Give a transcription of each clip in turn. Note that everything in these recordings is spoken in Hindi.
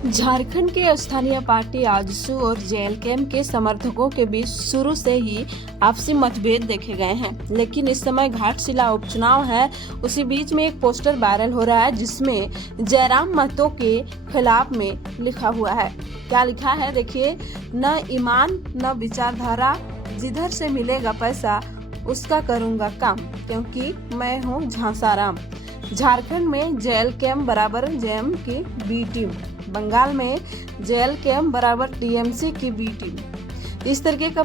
झारखंड के स्थानीय पार्टी आजसू और जेएलकेएम के समर्थकों के बीच शुरू से ही आपसी मतभेद देखे गए हैं, लेकिन इस समय घाटशिला उपचुनाव है। उसी बीच में एक पोस्टर वायरल हो रहा है जिसमें जयराम महतो के खिलाफ में लिखा हुआ है। क्या लिखा है देखिए, न ईमान न विचारधारा, जिधर से मिलेगा पैसा उसका करूंगा काम, क्योंकि मैं हूँ झांसाराम। झारखंड में जेएलकेएम बराबर जेएम की बी टीम, बंगाल में जेएलकेएम बराबर टीएमसी की बी टीम। इस तरीके का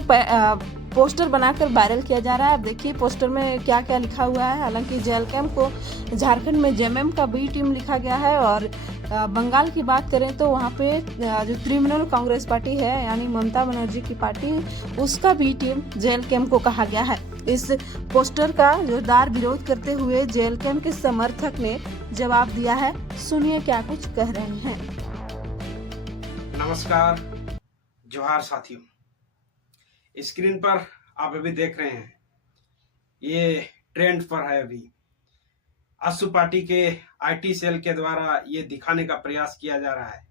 पोस्टर बनाकर वायरल किया जा रहा है। अब देखिए पोस्टर में क्या क्या लिखा हुआ है। हालांकि जेएलकेएम को झारखंड में जेएमएम का बी टीम लिखा गया है और बंगाल की बात करें तो वहाँ पे जो तृणमूल कांग्रेस पार्टी है यानी ममता बनर्जी की पार्टी, उसका बी टीम जेएलकेएम को कहा गया है। इस पोस्टर का जोरदार विरोध करते हुए जेएलकेएम के समर्थक ने जवाब दिया है। सुनिए क्या कुछ कह रहे हैं। नमस्कार, जोहार साथियों। स्क्रीन पर आप अभी देख रहे हैं, ये ट्रेंड पर है। अभी आजसू पार्टी के आईटी सेल के द्वारा ये दिखाने का प्रयास किया जा रहा है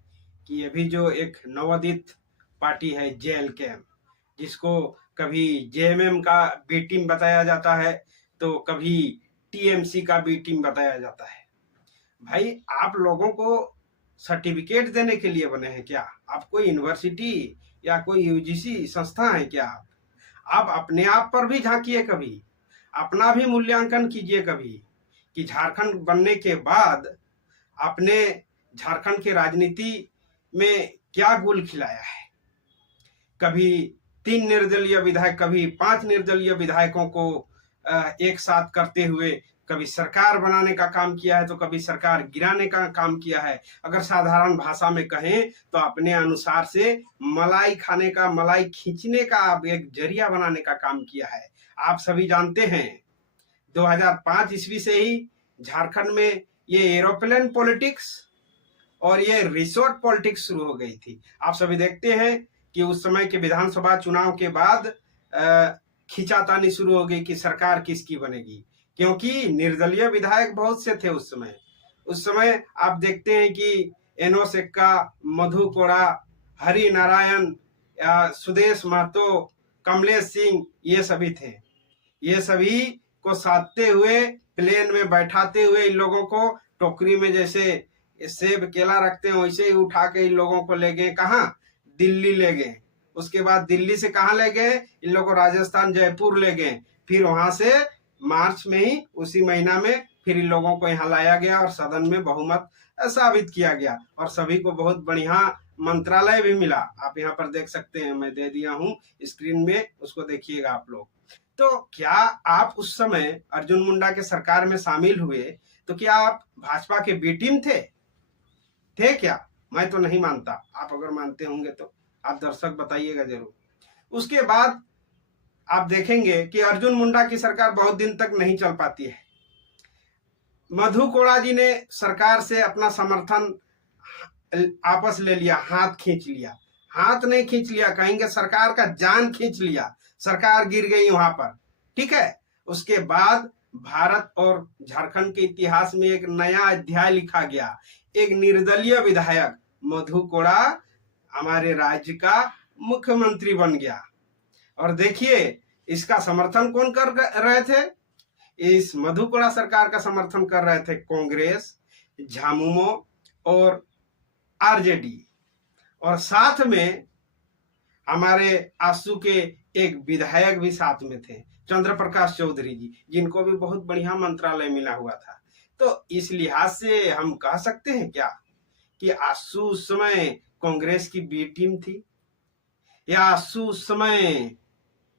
कि अभी जो एक नवोदित पार्टी है जेएलकेएम, जिसको कभी जेएमएम का बी टीम बताया जाता है तो कभी टीएमसी का बी टीम बताया जाता है। भाई, आप लोगों को सर्टिफिकेट देने के लिए बने हैं क्या? आप कोई यूनिवर्सिटी या कोई यूजीसी संस्था है क्या? आप अपने आप पर भी झांकिए, कभी अपना भी मूल्यांकन कीजिए कभी कि झारखंड बनने के बाद आपने झारखंड की राजनीति में क्या गुल खिलाया है। कभी 3 निर्दलीय विधायक, कभी 5 निर्दलीय विधायकों को एक साथ करते हुए कभी सरकार बनाने का काम किया है तो कभी सरकार गिराने का काम किया है। अगर साधारण भाषा में कहें तो अपने अनुसार से मलाई खाने का, मलाई खींचने का एक जरिया बनाने का काम किया है। आप सभी जानते हैं 2005 ईस्वी से ही झारखंड में ये एरोप्लेन पॉलिटिक्स और ये रिसोर्ट पॉलिटिक्स शुरू हो गई थी। आप सभी देखते हैं कि उस समय के विधानसभा चुनाव के बाद खींचातानी शुरू हो गई कि सरकार किसकी बनेगी, क्योंकि निर्दलीय विधायक बहुत से थे उस समय आप देखते हैं कि एनोस एक्का, मधु कोड़ा, हरि नारायण, सुदेश महतो, कमलेश सिंह, ये सभी थे। ये सभी को साधते हुए, प्लेन में बैठाते हुए इन लोगों को टोकरी में जैसे सेब केला रखते हैं वैसे ही उठा के इन लोगों को ले गए। कहाँ? दिल्ली ले गए। उसके बाद दिल्ली से कहाँ ले गए? इन लोगों को राजस्थान, जयपुर ले गए। फिर वहां से मार्च में ही, उसी महीना में फिर इन लोगों को यहाँ लाया गया और सदन में बहुमत साबित किया गया और सभी को बहुत बढ़िया मंत्रालय भी मिला। आप यहाँ पर देख सकते हैं, मैं दे दिया हूँ स्क्रीन में, उसको देखिएगा आप लोग। तो क्या आप उस समय अर्जुन मुंडा के सरकार में शामिल हुए तो क्या आप भाजपा के बी टीम थे क्या? मैं तो नहीं मानता। आप अगर मानते होंगे तो आप दर्शक बताइएगा जरूर। उसके बाद आप देखेंगे कि अर्जुन मुंडा की सरकार बहुत दिन तक नहीं चल पाती है। मधु कोड़ा जी ने सरकार से अपना समर्थन आपस ले लिया, हाथ खींच लिया। हाथ नहीं खींच लिया, कहेंगे सरकार का जान खींच लिया। सरकार गिर गई वहां पर, ठीक है। उसके बाद भारत और झारखंड के इतिहास में एक नया अध्याय लिखा गया। एक निर्दलीय विधायक मधु कोड़ा हमारे राज्य का मुख्यमंत्री बन गया। और देखिए इसका समर्थन कौन कर रहे थे? इस मधु कोड़ा सरकार का समर्थन कर रहे थे कांग्रेस, झामुमो और आरजेडी, और साथ में हमारे आजसू के एक विधायक भी साथ में थे, चंद्र प्रकाश चौधरी जी, जिनको भी बहुत बढ़िया मंत्रालय मिला हुआ था। तो इस लिहाज से हम कह सकते हैं क्या कि आजसू उस समय कांग्रेस की बी टीम थी, या आजसू उस समय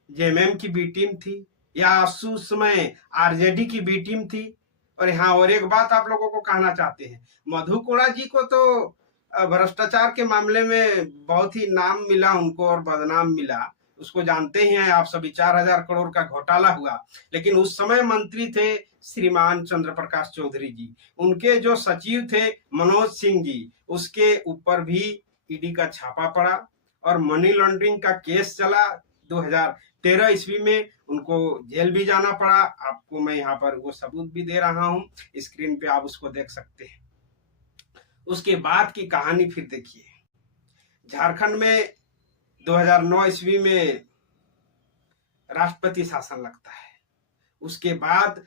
जेएमएम की बी टीम थी, या आजसू उस समय आरजेडी की बी टीम थी? और यहाँ और एक बात आप लोगों को कहना चाहते हैं, मधु कोड़ा जी को तो भ्रष्टाचार के मामले में बहुत ही नाम मिला उनको और बदनाम मिला, उसको जानते ही हैं आप सभी। 4000 करोड़ का घोटाला हुआ, लेकिन उस समय मंत्री थे श्रीमान चंद्र प्रकाश चौधरी जी। उनके जो सचिव थे मनोज सिंह जी, उसके ऊपर भी ईडी का छापा पड़ा और मनी लॉन्ड्रिंग का केस चला। 2013 ईस्वी में उनको जेल भी जाना पड़ा। आपको मैं यहाँ पर वो सबूत भी दे रहा हूँ, स्क्रीन पे आप उसको देख सकते हैं। उसके बाद की कहानी फिर देखिए। झारखंड में 2009 ईस्वी में राष्ट्रपति शासन लगता है। उसके बाद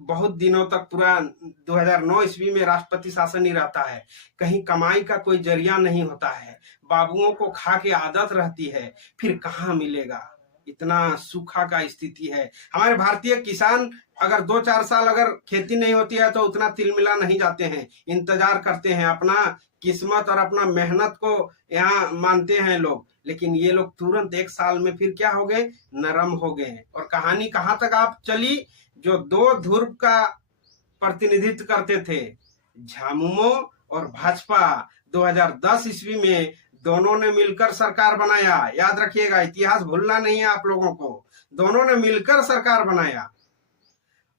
बहुत दिनों तक पूरा 2009 ईस्वी में राष्ट्रपति शासन ही रहता है। कहीं कमाई का कोई जरिया नहीं होता है, बाबुओं को खा के आदत रहती है, फिर कहाँ मिलेगा। इतना सूखा का स्थिति है। हमारे भारतीय किसान अगर 2-4 साल अगर खेती नहीं होती है तो उतना तिलमिला नहीं जाते हैं, इंतजार करते हैं, अपना किस्मत और अपना मेहनत को यहाँ मानते हैं लोग। लेकिन ये लोग तुरंत 1 साल में फिर क्या हो गए, नरम हो गए। और कहानी कहाँ तक आप चली, जो 2 ध्रुव का प्रतिनिधित्व करते थे, झामुमो और भाजपा, 2010 ईस्वी में दोनों ने मिलकर सरकार बनाया। याद रखिएगा, इतिहास भूलना नहीं है आप लोगों को। दोनों ने मिलकर सरकार बनाया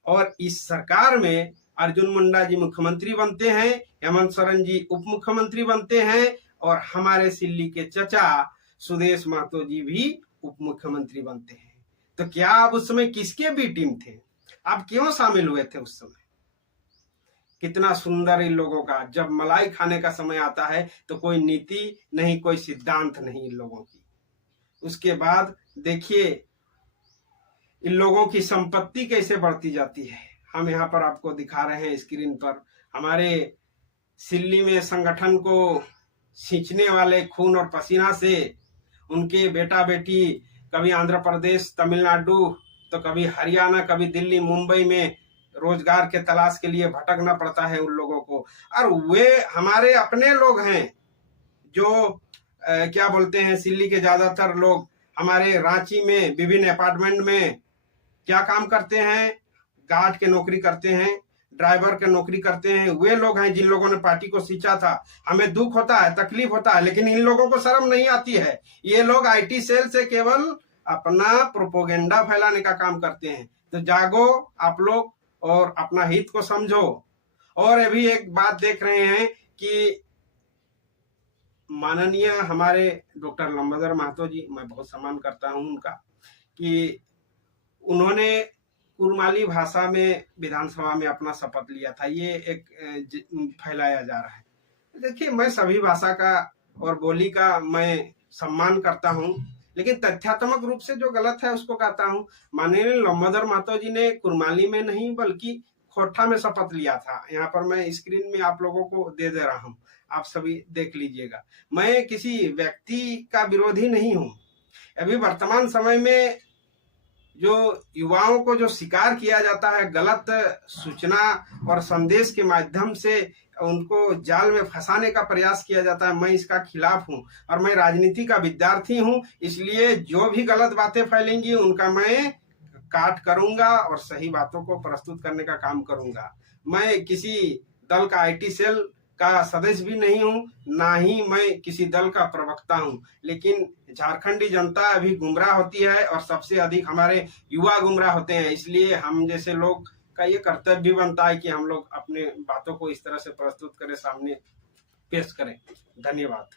और इस सरकार में अर्जुन मुंडा जी मुख्यमंत्री बनते हैं, हेमंत सोरेन जी उप मुख्यमंत्री बनते हैं और हमारे सिल्ली के चचा सुदेश महतो जी भी उप मुख्यमंत्री बनते हैं। तो क्या आप उस समय किसके भी टीम थे? आप क्यों शामिल हुए थे उस समय? कितना सुंदर इन लोगों का, जब मलाई खाने का समय आता है तो कोई नीति नहीं, कोई सिद्धांत नहीं इन लोगों की। उसके बाद देखिए इन लोगों की संपत्ति कैसे बढ़ती जाती है। हम यहाँ पर आपको दिखा रहे हैं स्क्रीन पर। हमारे सिल्ली में संगठन को सींचने वाले खून और पसीना से उनके बेटा बेटी कभी आंध्र प्रदेश, तमिलनाडु, तो कभी हरियाणा, कभी दिल्ली, मुंबई में रोजगार के तलाश के लिए भटकना पड़ता है उन लोगों को। और वे हमारे अपने लोग हैं जो क्या बोलते हैं, सिल्ली के ज्यादातर लोग हमारे रांची में विभिन्न अपार्टमेंट में क्या काम करते हैं, गार्ड के नौकरी करते हैं, ड्राइवर के नौकरी करते हैं। वे लोग हैं जिन लोगों ने पार्टी को सींचा था। हमें दुख होता है, तकलीफ होता है, लेकिन इन लोगों को शर्म नहीं आती है। ये लोग आईटी सेल से केवल अपना प्रोपोगेंडा फैलाने का काम करते हैं। तो जागो आप लोग और अपना हित को समझो। और अभी एक बात देख रहे हैं कि माननीय हमारे डॉक्टर लंबोदर महतो जी, मैं बहुत सम्मान करता हूं उनका, कि उन्होंने कुरमाली भाषा में विधानसभा में अपना शपथ लिया था। ये एक फैलाया जा रहा है। देखिए, मैं सभी भाषा का और बोली का मैं सम्मान करता हूं, लेकिन तथ्यात्मक रूप से जो गलत है उसको कहता हूं। माननीय लंबोदर महतो जी ने कुरमाली में नहीं बल्कि खोटा में शपथ लिया था। यहाँ पर मैं स्क्रीन में आप लोगों को दे रहा हूँ, आप सभी देख लीजिएगा। मैं किसी व्यक्ति का विरोधी नहीं हूँ। अभी वर्तमान समय में जो युवाओं को जो शिकार किया जाता है गलत सूचना और संदेश के माध्यम से उनको जाल में फंसाने का प्रयास किया जाता है, मैं इसका खिलाफ हूं। और मैं राजनीति का विद्यार्थी हूं, इसलिए जो भी गलत बातें फैलेंगी उनका मैं काट करूंगा और सही बातों को प्रस्तुत करने का काम करूंगा। मैं किसी दल का आईटी सेल का सदस्य भी नहीं हूं, ना ही मैं किसी दल का प्रवक्ता हूं। लेकिन झारखंडी जनता अभी गुमराह होती है और सबसे अधिक हमारे युवा गुमराह होते हैं। इसलिए हम जैसे लोग का ये कर्तव्य भी बनता है कि हम लोग अपने बातों को इस तरह से प्रस्तुत करें, सामने पेश करें। धन्यवाद।